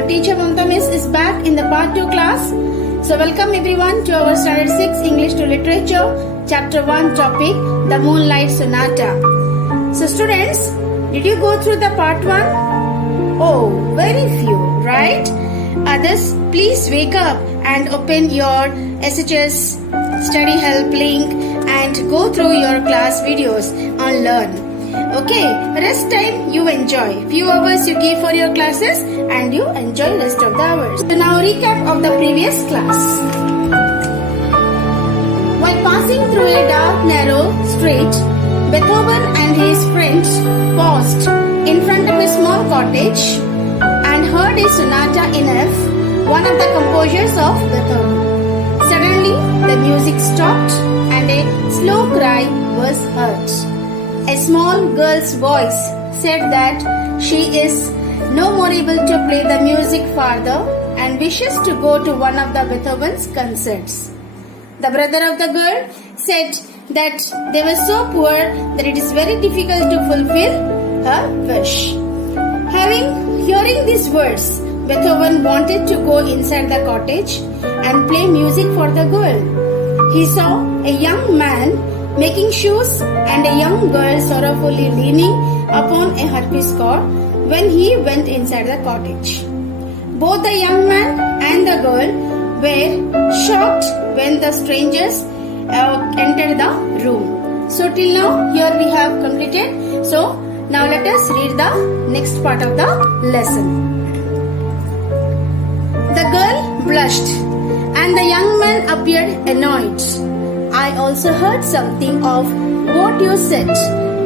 Your teacher Mamta Miss is back in the part 2 class. So welcome everyone to our standard 6 English to Literature chapter 1 topic The Moonlight Sonata. So students, did you go through the part 1? Oh, very few, right? Others, please wake up and open your SHS study help link and go through your class videos and learn. Okay, rest time you enjoy. Few hours you give for your classes and you enjoy rest of the hours. So now recap of the previous class. While passing through a dark narrow street, Beethoven and his friends paused in front of a small cottage and heard a sonata in F, one of the composers of Beethoven. Suddenly the music stopped and a slow cry was heard. A small girl's voice said that she is no more able to play the music further and wishes to go to one of the Beethoven's concerts. The brother of the girl said that they were so poor that it is very difficult to fulfill her wish. Hearing these words, Beethoven wanted to go inside the cottage and play music for the girl. He saw a young man making shoes and a young girl sorrowfully leaning upon a harpsichord when he went inside the cottage. Both the young man and the girl were shocked when the strangers entered the room. So till now here we have completed. So now let us read the next part of the lesson. The girl blushed and the young man appeared annoyed. I also heard something of what you said,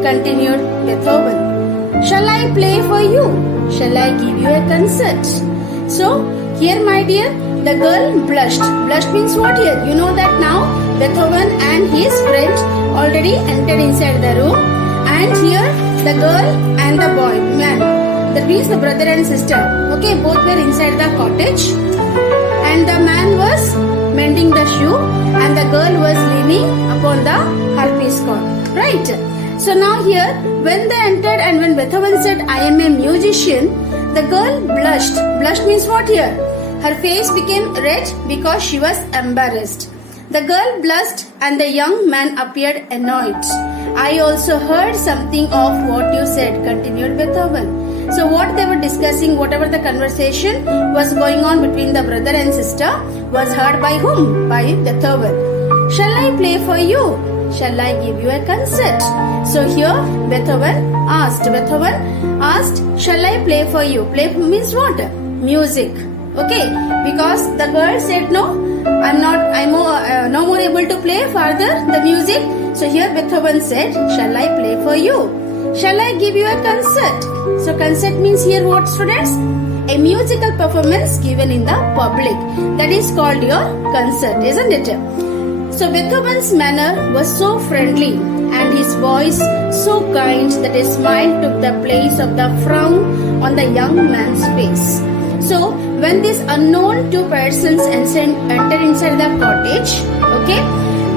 continued Beethoven. Shall I play for you? Shall I give you a concert? So, here my dear, the girl blushed. Blushed means what here? You know that now Beethoven and his friend already entered inside the room. And here the girl and the boy, man, that means the brother and sister. Okay, both were inside the cottage. And the man was mending the shoe and the girl was leaning upon the harpsichord. Right? So now here, when they entered and when Beethoven said, I am a musician, the girl blushed. Blushed means what here? Her face became red because she was embarrassed. The girl blushed and the young man appeared annoyed. I also heard something of what you said, continued Beethoven. So what they were discussing, whatever the conversation was going on between the brother and sister was heard by whom? By Beethoven. Shall I play for you? Shall I give you a concert? So here Beethoven asked, shall I play for you? Play means what? Music. Okay, because the girl said no, I'm no more able to play further the music. So here Beethoven said, shall I play for you? Shall I give you a concert? So concert means here what, students? A musical performance given in the public. That is called your concert, isn't it? So Beethoven's manner was so friendly and his voice so kind that a smile took the place of the frown on the young man's face. So when these unknown two persons entered inside the cottage, okay,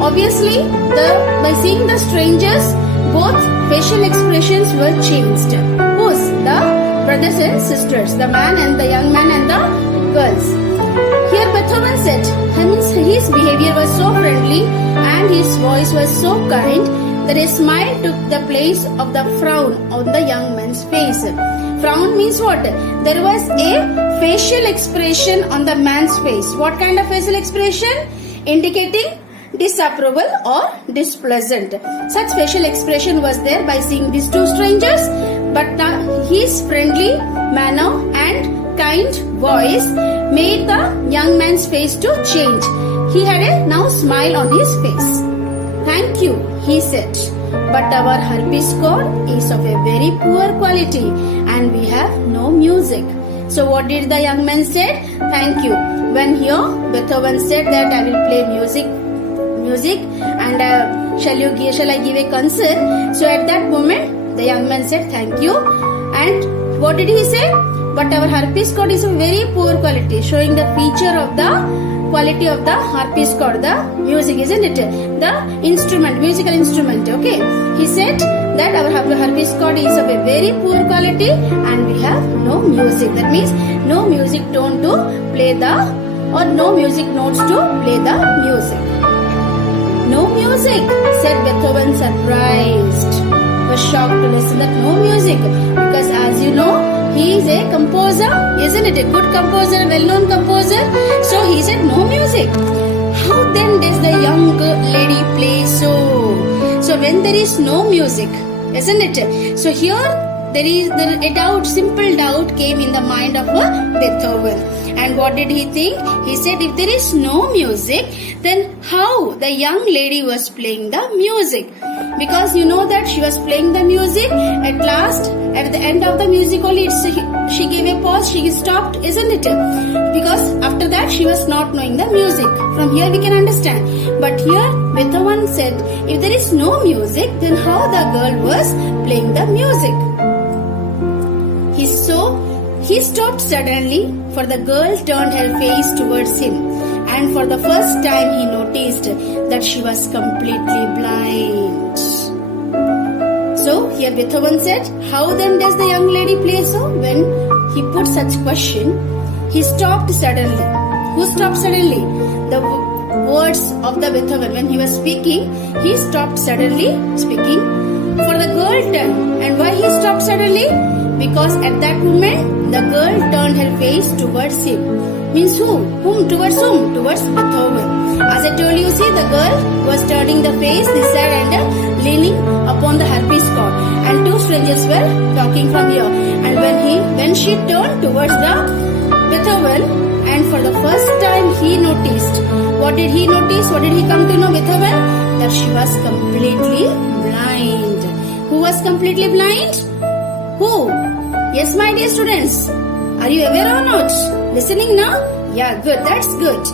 obviously by seeing the strangers, both facial expressions were changed. Whose? The brothers and sisters, the man and the young man and the girls. Here Beethoven said, his behavior was so friendly and his voice was so kind that a smile took the place of the frown on the young man's face. Frown means what? There was a facial expression on the man's face. What kind of facial expression? Indicating disapproval or displeasant. Such facial expression was there by seeing these two strangers, but his friendly manner and kind voice made the young man's face to change. He had a now smile on his face. Thank you, he said, but our harpsichord is of a very poor quality and we have no music. So what did the young man said? Thank you. When here Beethoven said that I will play music and shall I give a concert? So at that moment the young man said thank you. And what did he say? But our harpsichord is of very poor quality, showing the feature of the quality of the harpsichord, the music, isn't it? The instrument, musical instrument, okay? He said that our harpsichord is of a very poor quality and we have no music. music. That means no music tone to play the, or no music notes to play the music. No music, said Beethoven, surprised. Was shocked to listen that no music, because as you know, he is a composer, isn't it? A good composer, well-known composer. So he said no music. How then does the young lady play so? So when there is no music, isn't it? So here there is a doubt, simple doubt came in the mind of Beethoven. And what did he think? He said, if there is no music, then how the young lady was playing the music? Because you know that she was playing the music. At last, at the end of the music only, she gave a pause, she stopped, isn't it? Because after that, she was not knowing the music. From here we can understand. But here, Beethoven said, if there is no music, then how the girl was playing the music? He stopped suddenly, for the girl turned her face towards him, and for the first time he noticed that she was completely blind. So here Beethoven said, how then does the young lady play so? When he put such question, he stopped suddenly. Who stopped suddenly? The words of the Beethoven. When he was speaking, he stopped suddenly speaking. For the girl turned. And why he stopped suddenly? Because at that moment, the girl turned her face towards him. Means who? Whom? Towards whom? Towards Beethoven. As I told you, see, the girl was turning the face this side and leaning upon the harpsichord. And two strangers were talking from here. And when she turned towards the Beethoven, and for the first time he noticed. What did he notice? What did he come to know, Beethoven? That she was completely blind. Who was completely blind? Who? Yes, my dear students. Are you aware or not? Listening now? Yeah, good. That's good.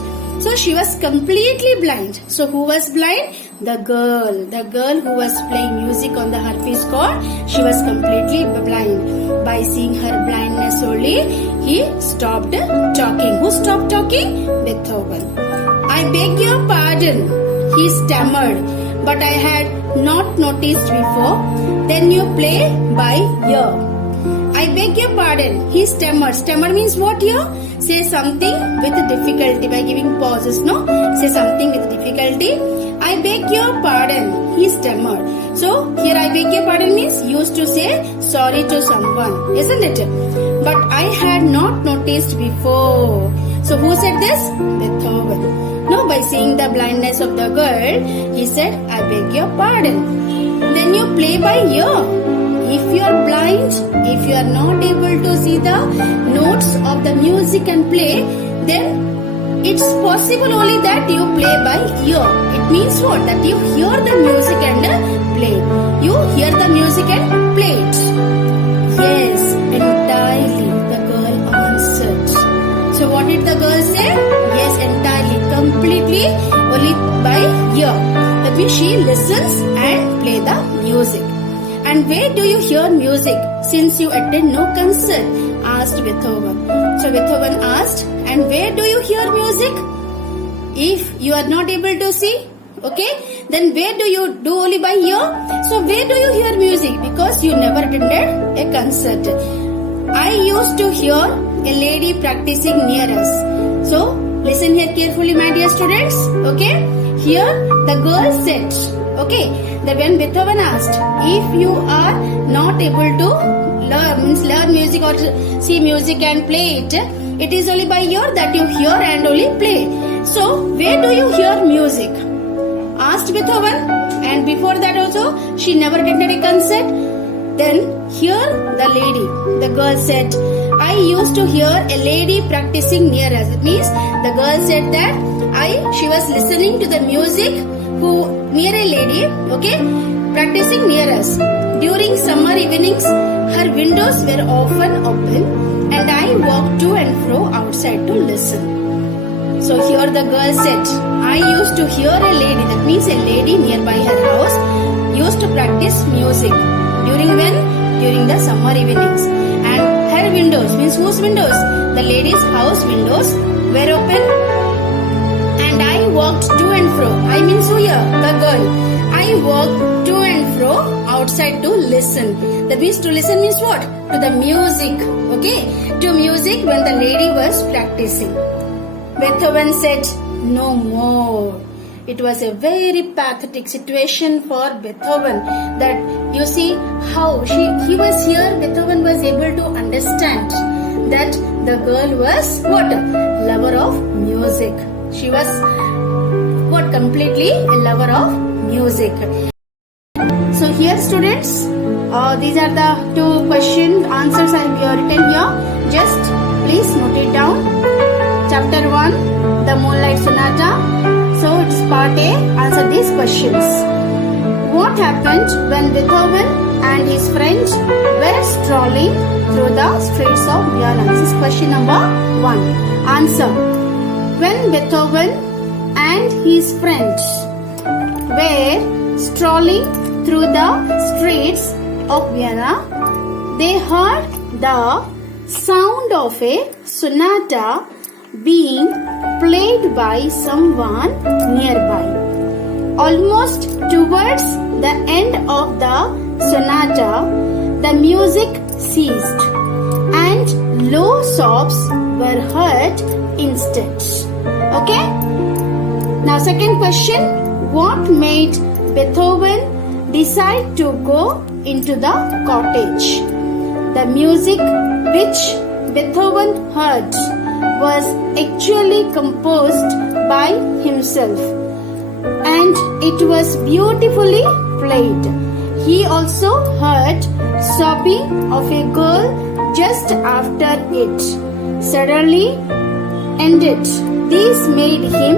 So she was completely blind. So who was blind? The girl. The girl who was playing music on the harpsichord. She was completely blind. By seeing her blindness only, he stopped talking. Who stopped talking? Beethoven. I beg your pardon, he stammered, but I had not noticed before. Then you play by ear. I beg your pardon, he stammered. Stammer means what here? Say something with difficulty by giving pauses, no? Say something with difficulty. I beg your pardon, he stammered. So, here I beg your pardon means used to say sorry to someone, isn't it? But I had not noticed before. So, who said this? Beethoven. No, by seeing the blindness of the girl, he said, I beg your pardon. Then you play by ear. If you are blind, if you are not able to see the notes of the music and play, then it's possible only that you play by ear. It means what? That you hear the music and play. You hear the music and play it. Yes, entirely, the girl answered. So what did the girl say? Yes, entirely, completely, only by ear. That means she listens and play the music. And where do you hear music since you attend no concert? Asked Beethoven. So Beethoven asked, and where do you hear music? If you are not able to see, okay, then where do you do only by ear? So where do you hear music? Because you never attended a concert. I used to hear a lady practicing near us. So listen here carefully, my dear students. Okay, here the girl said, okay, that when Beethoven asked, if you are not able to learn music or see music and play it, it is only by ear that you hear and only play. So, where do you hear music? Asked Beethoven. And before that also, she never attended a concert. Then, here the lady, the girl said, I used to hear a lady practicing near us. It means the girl said that she was listening to the music near a lady, okay, practicing near us. During summer evenings, her windows were often open and I walked to and fro outside to listen. So here the girl said, I used to hear a lady, that means a lady nearby her house, used to practice music. During when? During the summer evenings. And her windows, means whose windows? The lady's house windows were open. And I walked to and fro. I mean, so here, the girl. I walked to and fro outside to listen. That means to listen means what? To the music. Okay? To music when the lady was practicing. Beethoven said, "No more." It was a very pathetic situation for Beethoven, that you see how he was here. Beethoven was able to understand that the girl was what? Lover of music. She was what? Completely a lover of music. So here students, these are the two question answers I have written here. Just please note it down. Chapter 1, the Moonlight Sonata. So it's part A. Answer these questions. What happened when Beethoven and his friends were strolling through the streets of Vienna? This is question number 1. Answer. When Beethoven and his friends were strolling through the streets of Vienna, they heard the sound of a sonata being played by someone nearby. Almost towards the end of the sonata, the music ceased and low sobs were heard instead. Okay? Now second question, what made Beethoven decide to go into the cottage? The music which Beethoven heard was actually composed by himself, and it was beautifully played. He also heard sobbing of a girl just after it suddenly ended. This made him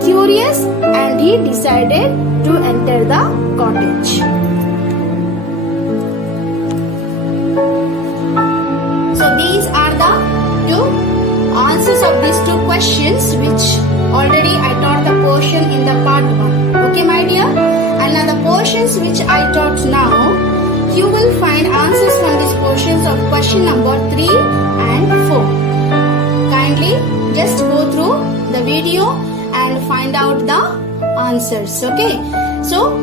curious and he decided to enter the cottage. So these are the two answers of these two questions which already I taught the portion in the part 1. Okay my dear? And now the portions which I taught now, you will find answers from these portions of question number 3 and 4. Kindly just go through the video and find out the answers. Okay? So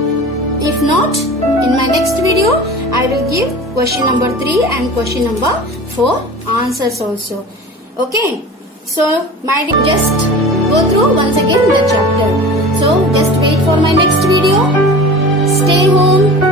if not, in my next video I will give question number 3 and question number 4 answers also. Okay, so my dear, just go through once again the chapter. So just wait for my next video. Stay home.